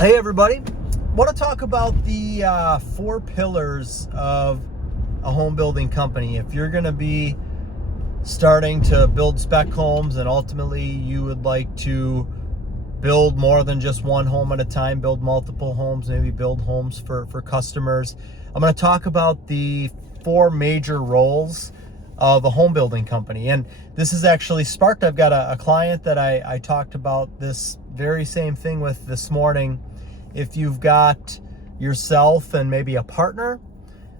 Hey everybody, want to talk about the 4 pillars of a home building company. If you're going to be starting to build spec homes and ultimately you would like to build more than just one home at a time, build multiple homes, maybe build homes for customers, I'm going to talk about the 4 major roles of a home building company. And this is actually sparked. I've got a client that I talked about this very same thing with this morning. If you've got yourself and maybe a partner,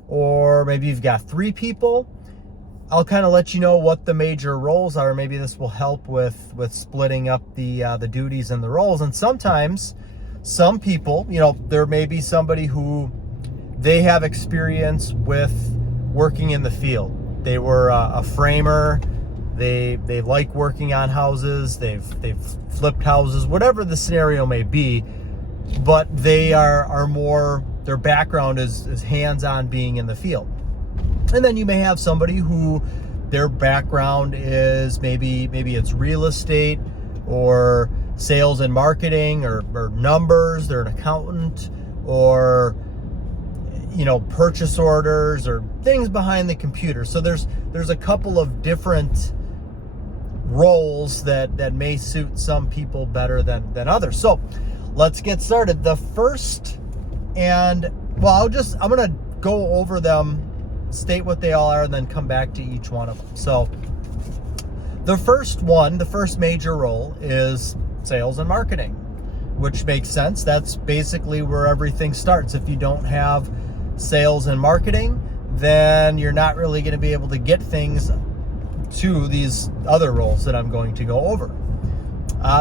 or maybe you've got 3 people, I'll kind of let you know what the major roles are. Maybe this will help with splitting up the duties and the roles. And sometimes some people, there may be somebody who they have experience with working in the field. They were a framer. They like working on houses. They've flipped houses, whatever the scenario may be. But they are more, their background is hands-on being in the field. And then you may have somebody who their background is maybe it's real estate or sales and marketing or numbers. They're an accountant, or purchase orders or things behind the computer. So there's a couple of different roles that may suit some people better than others. So let's get started. The first, I'm gonna go over them, state what they all are, and then come back to each one of them. So the first major role is sales and marketing, which makes sense. That's basically where everything starts. If you don't have sales and marketing, then you're not really going to be able to get things to these other roles that I'm going to go over.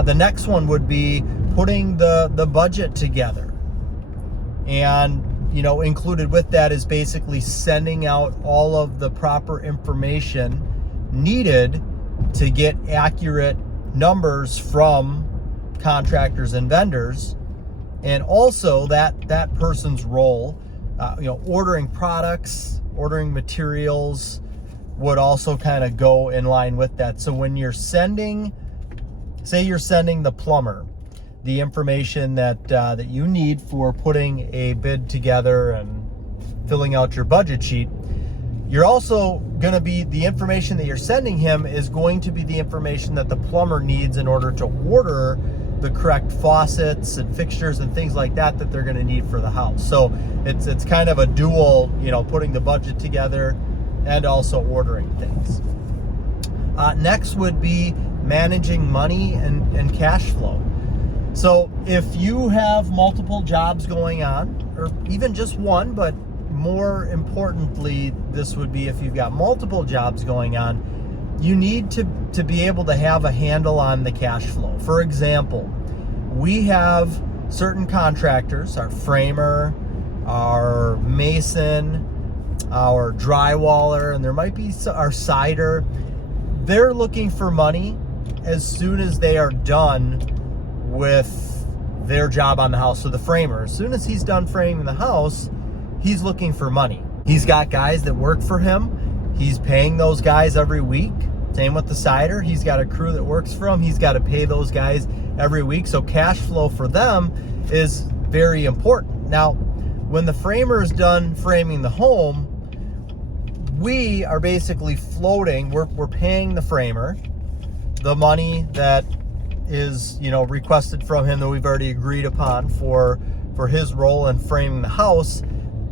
The next one would be putting the budget together. And, included with that is basically sending out all of the proper information needed to get accurate numbers from contractors and vendors. And also that person's role, ordering products, ordering materials would also kind of go in line with that. So when you're sending the plumber the information that you need for putting a bid together and filling out your budget sheet, you're also going to be, the information that you're sending him is going to be the information that the plumber needs in order to order the correct faucets and fixtures and things like that they're going to need for the house. So it's kind of a dual, putting the budget together and also ordering things. Next would be managing money and cash flow. So if you have multiple jobs going on, or even just one, but more importantly, this would be if you've got multiple jobs going on, you need to be able to have a handle on the cash flow. For example, we have certain contractors, our framer, our mason, our drywaller, and there might be our cider. They're looking for money as soon as they are done with their job on the house. So the framer, as soon as he's done framing the house, he's looking for money. He's got guys that work for him. He's paying those guys every week. Same with the cider. He's got a crew that works for him. He's got to pay those guys every week. So cash flow for them is very important. Now, when the framer is done framing the home, we are basically floating. We're paying the framer the money that is, requested from him, that we've already agreed upon for his role in framing the house.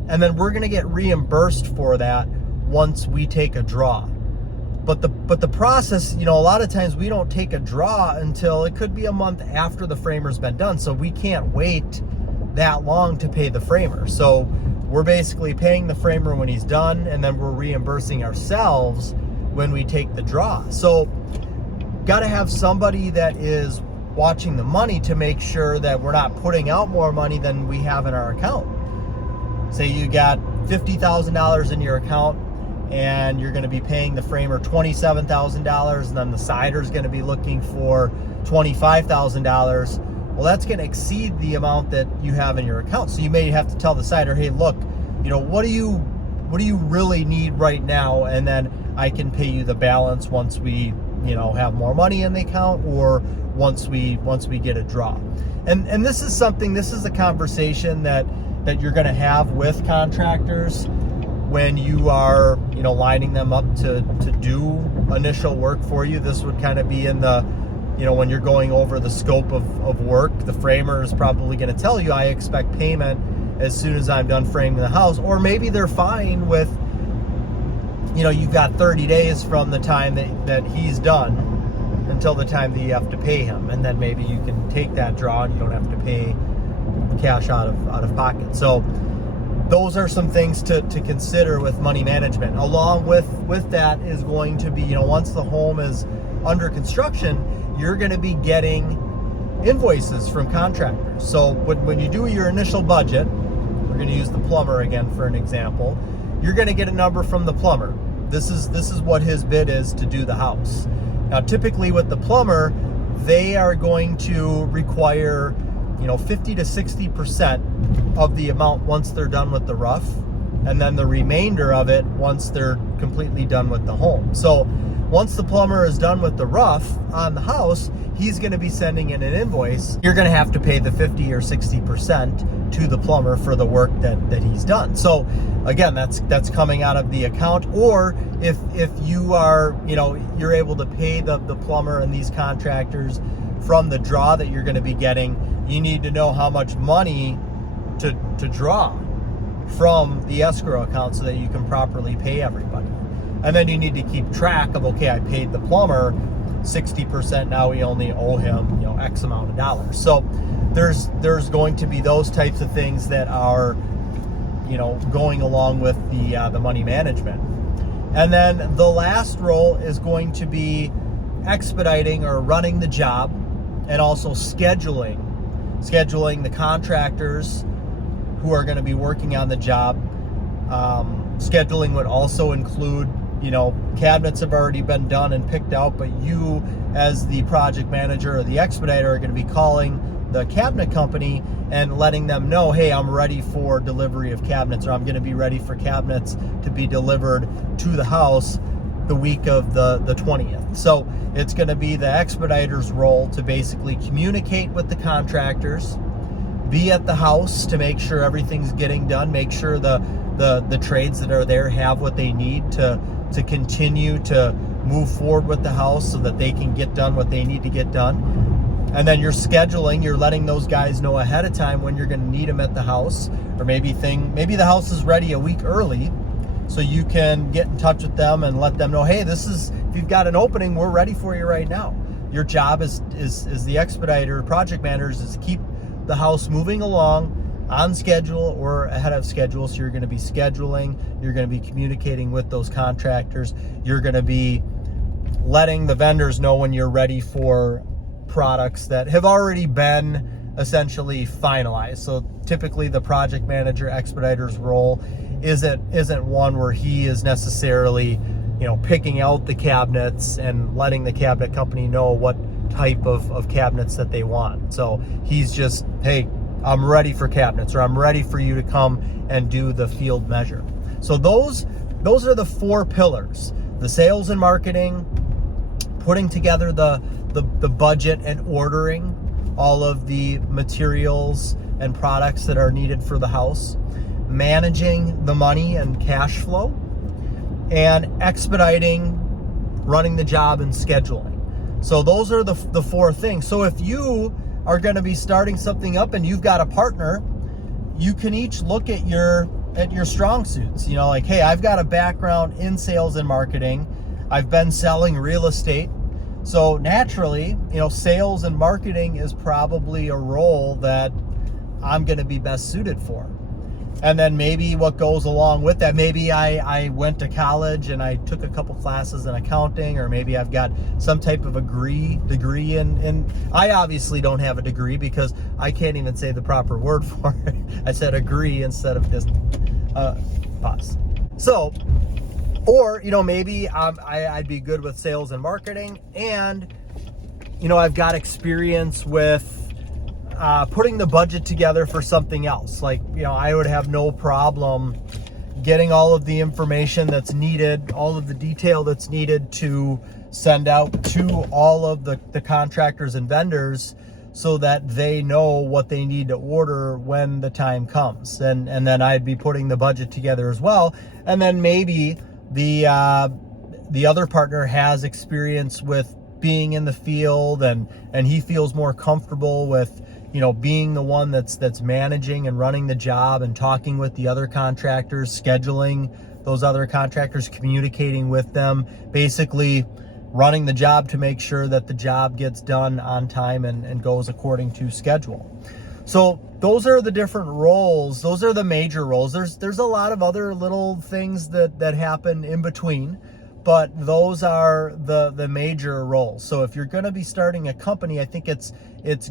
And then we're going to get reimbursed for that once we take a draw. But the process, a lot of times we don't take a draw until it could be a month after the framer's been done. So we can't wait that long to pay the framer. So we're basically paying the framer when he's done, and then we're reimbursing ourselves when we take the draw. So got to have somebody that is watching the money to make sure that we're not putting out more money than we have in our account. Say you got $50,000 in your account, and you're going to be paying the framer $27,000, and then the cider's going to be looking for $25,000. Well, that's going to exceed the amount that you have in your account. So you may have to tell the cider, hey, look, what do you really need right now? And then I can pay you the balance once we, have more money in the account, or once we get a draw. And this is something, this is a conversation that you're going to have with contractors when you are, lining them up to do initial work for you. This would kind of be in the, when you're going over the scope of work. The framer is probably going to tell you, I expect payment as soon as I'm done framing the house. Or maybe they're fine with, you've got 30 days from the time that he's done until the time that you have to pay him. And then maybe you can take that draw and you don't have to pay cash out of pocket. So those are some things to consider with money management. Along with that is going to be, once the home is under construction, you're going to be getting invoices from contractors. So when you do your initial budget, we're going to use the plumber again for an example, you're going to get a number from the plumber. This is what his bid is to do the house. Now, typically with the plumber, they are going to require 50 to 60% of the amount once they're done with the rough, and then the remainder of it once they're completely done with the home. So once the plumber is done with the rough on the house, he's going to be sending in an invoice. You're going to have to pay the 50 or 60% to the plumber for the work that he's done. So again, that's coming out of the account. Or if you are, you're able to pay the plumber and these contractors from the draw that you're going to be getting, you need to know how much money to draw from the escrow account so that you can properly pay everybody. And then you need to keep track of, okay, I paid the plumber 60%, now we only owe him, X amount of dollars. So there's going to be those types of things that are, going along with the money management. And then the last role is going to be expediting or running the job, and also scheduling the contractors who are going to be working on the job. Scheduling would also include, cabinets have already been done and picked out, but you as the project manager or the expediter are going to be calling the cabinet company and letting them know, hey, I'm ready for delivery of cabinets, or I'm going to be ready for cabinets to be delivered to the house the week of the 20th. So it's going to be the expediter's role to basically communicate with the contractors, be at the house to make sure everything's getting done, make sure the trades that are there have what they need to continue to move forward with the house so that they can get done what they need to get done. And then you're scheduling, you're letting those guys know ahead of time when you're going to need them at the house, or maybe the house is ready a week early, so you can get in touch with them and let them know, hey, if you've got an opening, we're ready for you right now. Your job is the expediter, project managers, is to keep the house moving along on schedule or ahead of schedule. So you're going to be scheduling, you're going to be communicating with those contractors, you're going to be letting the vendors know when you're ready for products that have already been essentially finalized. So typically the project manager, expediter's role isn't one where he is necessarily, picking out the cabinets and letting the cabinet company know what type of cabinets that they want. So he's just, hey, I'm ready for cabinets, or I'm ready for you to come and do the field measure. So those are the 4 pillars: the sales and marketing, putting together the budget and ordering all of the materials and products that are needed for the house, managing the money and cash flow, and expediting, running the job, and scheduling. So those are the 4 things. So if you are going to be starting something up and you've got a partner, you can each look at your strong suits. Like, hey, I've got a background in sales and marketing. I've been selling real estate. So naturally, sales and marketing is probably a role that I'm going to be best suited for. And then maybe what goes along with that, maybe I went to college and I took a couple classes in accounting, or maybe I've got some type of degree in I obviously don't have a degree because I can't even say the proper word for it. I said agree instead of just pause. So, or, maybe I'd be good with sales and marketing, and, I've got experience with putting the budget together for something else. Like, I would have no problem getting all of the information that's needed, all of the detail that's needed to send out to all of the contractors and vendors so that they know what they need to order when the time comes. And then I'd be putting the budget together as well. And then maybe the other partner has experience with being in the field, and he feels more comfortable with, you know, being the one that's managing and running the job and talking with the other contractors, scheduling those other contractors, communicating with them, basically running the job to make sure that the job gets done on time and goes according to schedule. So those are the different roles. Those are the major roles. There's a lot of other little things that happen in between, but those are the major roles. So if you're going to be starting a company, I think it's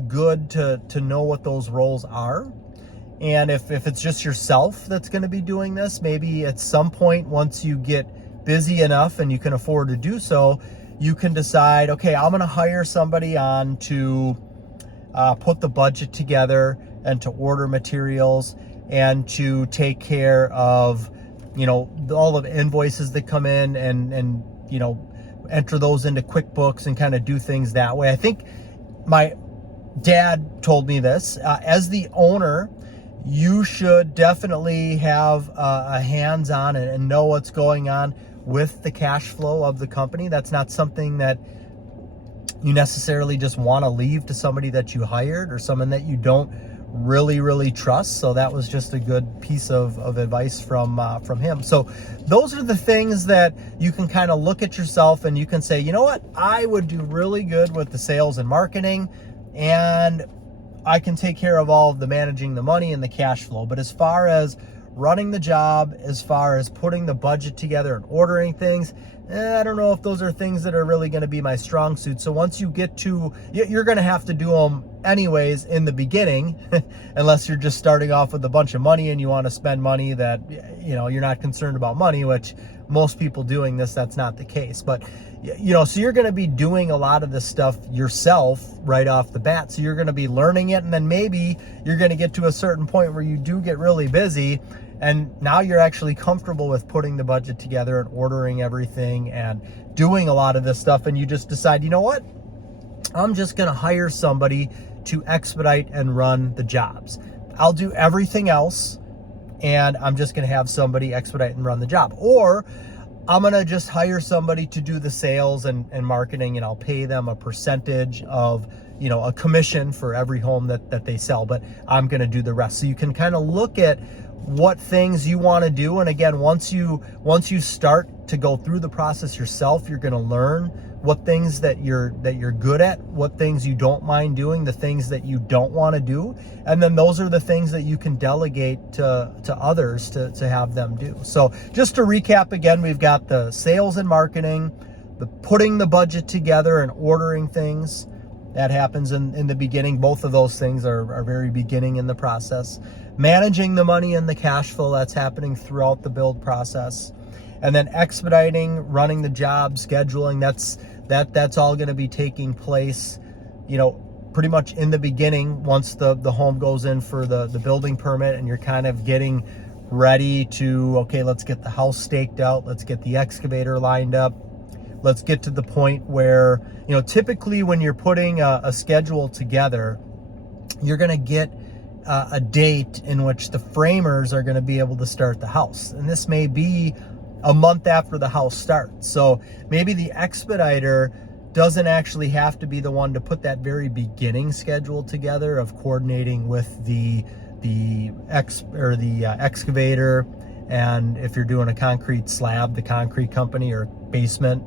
good to know what those roles are. And if it's just yourself that's going to be doing this, maybe at some point, once you get busy enough and you can afford to do so, you can decide, okay, I'm going to hire somebody on to put the budget together and to order materials and to take care of, you know, all of the invoices that come in and you know, enter those into QuickBooks and kind of do things that way. I think my dad told me this, as the owner, you should definitely have a hands-on and know what's going on with the cash flow of the company. That's not something that you necessarily just want to leave to somebody that you hired or someone that you don't really trust. So that was just a good piece of advice from him. So those are the things that you can kind of look at yourself and you can say, you know what, I would do really good with the sales and marketing, and I can take care of all of the managing the money and the cash flow. But as far as running the job, as far as putting the budget together and ordering things, I don't know if those are things that are really going to be my strong suit. So once you get to, you're going to have to do them anyways in the beginning, unless you're just starting off with a bunch of money and you want to spend money that, you know, you're not concerned about money, which most people doing this, that's not the case. But, you know, so you're going to be doing a lot of this stuff yourself right off the bat. So you're going to be learning it. And then maybe you're going to get to a certain point where you do get really busy, and now you're actually comfortable with putting the budget together and ordering everything and doing a lot of this stuff. And you just decide, you know what? I'm just going to hire somebody to expedite and run the jobs. I'll do everything else, and I'm just going to have somebody expedite and run the job. Or I'm going to just hire somebody to do the sales and marketing, and I'll pay them a percentage of, you know, a commission for every home that they sell, but I'm going to do the rest. So you can kind of look at what things you want to do. And again, once you start to go through the process yourself, you're going to learn what things that you're good at, what things you don't mind doing, the things that you don't want to do. And then those are the things that you can delegate to others to have them do. So just to recap again, we've got the sales and marketing, the putting the budget together and ordering things. That happens in the beginning. Both of those things are very beginning in the process. Managing the money and the cash flow, that's happening throughout the build process. And then expediting, running the job, scheduling, that's all going to be taking place, you know, pretty much in the beginning once the home goes in for the building permit, and you're kind of getting ready to, okay, let's get the house staked out, let's get the excavator lined up. Let's get to the point where, you know, typically when you're putting a schedule together, you're going to get a date in which the framers are going to be able to start the house. And this may be a month after the house starts. So maybe the expediter doesn't actually have to be the one to put that very beginning schedule together of coordinating with the excavator. And if you're doing a concrete slab, the concrete company, or basement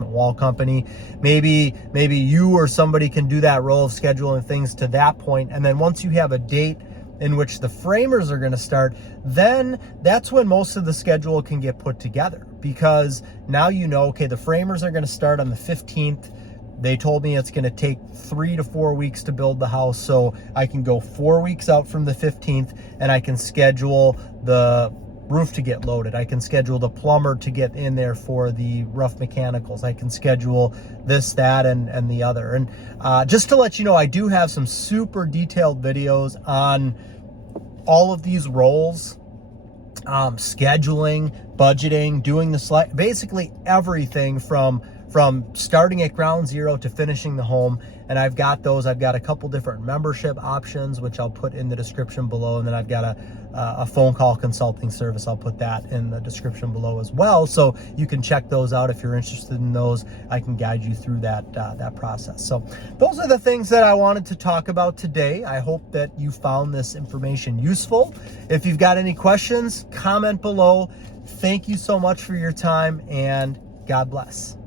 wall company, maybe you or somebody can do that role of scheduling things to that point. And then once you have a date in which the framers are going to start, then that's when most of the schedule can get put together, because now you know, okay, the framers are going to start on the 15th. They told me it's going to take 3 to 4 weeks to build the house, so I can go 4 weeks out from the 15th, and I can schedule the roof to get loaded. I can schedule the plumber to get in there for the rough mechanicals. I can schedule this, that, and the other. And just to let you know, I do have some super detailed videos on all of these roles, scheduling, budgeting, doing the basically everything from from starting at ground zero to finishing the home. And I've got those. I've got a couple different membership options, which I'll put in the description below. And then I've got a phone call consulting service. I'll put that in the description below as well. So you can check those out if you're interested in those. I can guide you through that process. So those are the things that I wanted to talk about today. I hope that you found this information useful. If you've got any questions, comment below. Thank you so much for your time, and God bless.